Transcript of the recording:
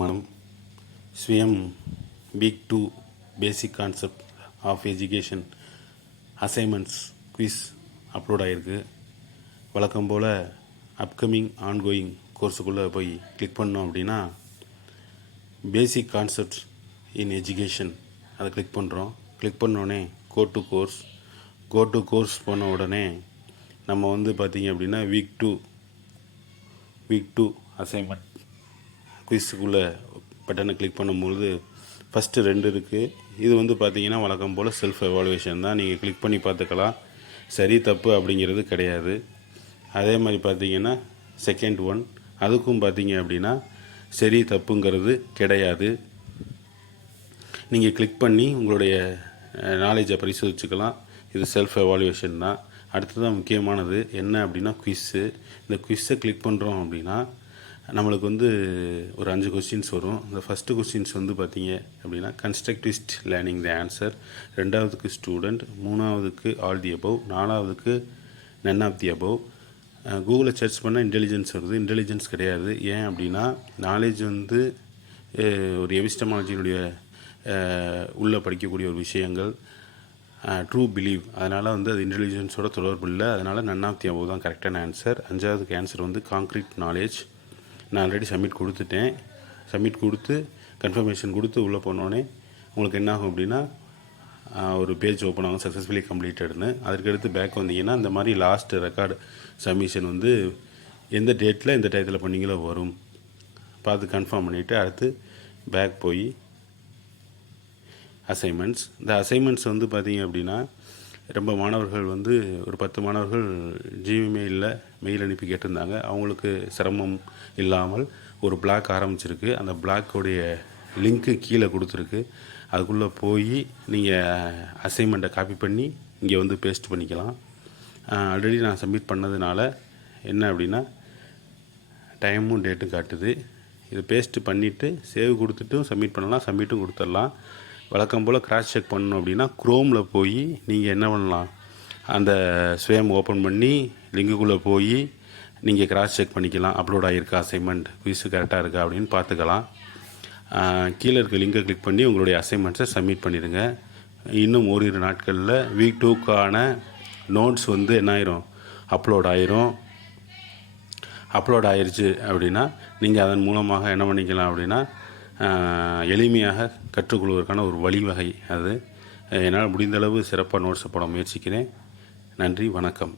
మనం Swayam week 2 basic concept of education assignments quiz upload ஆகிருக்கு. வழக்கம் போல் அப்கமிங் ஆன்கோயிங் கோர்ஸுக்குள்ளே போய் கிளிக் பண்ணோம் அப்படின்னா பேசிக் கான்செப்ட் இன் எஜுகேஷன் அதை கிளிக் பண்ணுறோம். கிளிக் பண்ணோடனே கோ டு கோர்ஸ் போன உடனே நம்ம பார்த்திங்க அப்படின்னா வீக் டூ அசைன்மெண்ட் குவிஸுக்குள்ளே பட்டனை கிளிக் பண்ணும்போது ஃபஸ்ட்டு 2 இருக்குது. இது பார்த்திங்கன்னா வழக்கம் போல் செல்ஃப் எவாலுவேஷன் தான். நீங்கள் கிளிக் பண்ணி பார்த்துக்கலாம். சரி தப்பு அப்படிங்கிறது கிடையாது. அதே மாதிரி பார்த்திங்கன்னா செகண்ட் 1 அதுக்கும் பார்த்திங்க அப்படின்னா சரி தப்புங்கிறது கிடையாது. நீங்கள் கிளிக் பண்ணி உங்களுடைய நாலேஜை பரிசோதிச்சுக்கலாம். இது செல்ஃப் எவாலுவேஷன் தான். அடுத்ததான் முக்கியமானது என்ன அப்படின்னா குவிஸ்ஸு. இந்த குவிஸ்ஸை கிளிக் பண்ணுறோம் அப்படின்னா நம்மளுக்கு ஒரு 5 கொஸ்டின்ஸ் வரும். இந்த ஃபஸ்ட்டு கொஸ்டின்ஸ் பார்த்திங்க அப்படின்னா கன்ஸ்ட்ரக்டிவிஸ்ட் லேர்னிங் த ஆன்சர், 2வதுக்கு ஸ்டூடெண்ட், 3வதுக்கு ஆல் தி அபவ், 4வதுக்கு நன் ஆஃப் தி அபவ். கூகுளில் சர்ச் பண்ணால் இன்டெலிஜென்ஸ் வருது. இன்டெலிஜென்ஸ் கிடையாது. ஏன் அப்படின்னா நாலேஜ் ஒரு எபிஸ்டமாலஜியினுடைய உள்ளே படிக்கக்கூடிய ஒரு விஷயங்கள், ட்ரூ பிலீவ். அதனால் அது இன்டெலிஜென்ஸோட தொடர்பு இல்லை. அதனால் நன் ஆஃப் தி அபவ் தான் கரெக்டான ஆன்சர். 5வதுக்கு ஆன்சர் காங்க்ரீட் நாலேஜ். நான் ஆல்ரெடி சப்மிட் கொடுத்துட்டேன். சப்மிட் கொடுத்து கன்ஃபர்மேஷன் கொடுத்து உள்ளே போனோடனே உங்களுக்கு என்ன ஆகும் அப்படின்னா ஒரு பேஜ் ஓப்பன் ஆகும், சக்ஸஸ்ஃபுல்லி கம்ப்ளீட்டட்னு. அதுக்கடுத்து பேக் வந்தீங்கன்னா இந்த மாதிரி லாஸ்ட் ரெக்கார்டு சப்மிஷன் எந்த டேட்டில் எந்த டயத்தில் பண்ணிங்களோ வரும். பார்த்து கன்ஃபார்ம் பண்ணிவிட்டு அடுத்து பேக் போய் அசைன்மெண்ட்ஸ். இந்த அசைன்மெண்ட்ஸ் பார்த்தீங்க அப்படின்னா ரொம்ப மாணவர்கள் ஒரு 10 மாணவர்கள் ஜிமெயிலில் மெயில் அனுப்பி கேட்டிருந்தாங்க. அவங்களுக்கு சிரமம் இல்லாமல் ஒரு பிளாக் ஆரம்பிச்சிருக்கு. அந்த பிளாக்கோடைய லிங்க்கு கீழே கொடுத்துருக்கு. அதுக்குள்ளே போய் நீங்கள் அசைன்மெண்ட்டை காப்பி பண்ணி இங்கே பேஸ்ட் பண்ணிக்கலாம். ஆல்ரெடி நான் சப்மிட் பண்ணதுனால என்ன அப்படின்னா டைமும் டேட்டும் காட்டுது. இதை பேஸ்ட்டு பண்ணிவிட்டு சேவ் கொடுத்துட்டும் சப்மிட் பண்ணலாம், சப்மிட்டும் கொடுத்துடலாம். வழக்கம் போல் கிராஸ் செக் பண்ணணும் அப்படின்னா குரோமில் போய் நீங்கள் என்ன பண்ணலாம், அந்த ஸ்வயம் ஓப்பன் பண்ணி லிங்குக்குள்ளே போய் நீங்கள் கிராஸ் செக் பண்ணிக்கலாம். அப்லோட் ஆகியிருக்கா அசைன்மெண்ட், குவிஸு கரெக்டாக இருக்கா அப்படின்னு பார்த்துக்கலாம். கீழே இருக்க லிங்கை கிளிக் பண்ணி உங்களுடைய அசைன்மெண்ட்ஸை சப்மிட் பண்ணிடுங்க. இன்னும் ஓரிரு நாட்களில் வீக் 2க்கான நோட்ஸ் என்ன ஆயிரும், அப்லோட் ஆயிருச்சு அப்படின்னா நீங்கள் அதன் மூலமாக என்ன பண்ணிக்கலாம் அப்படின்னா எளிமையாக கற்றுக்கொள்வதற்கான ஒரு வழிவகை அது. என்னால் முடிந்தளவு சிறப்பாக நோட்ஸை போட முயற்சிக்கிறேன். நன்றி, வணக்கம்.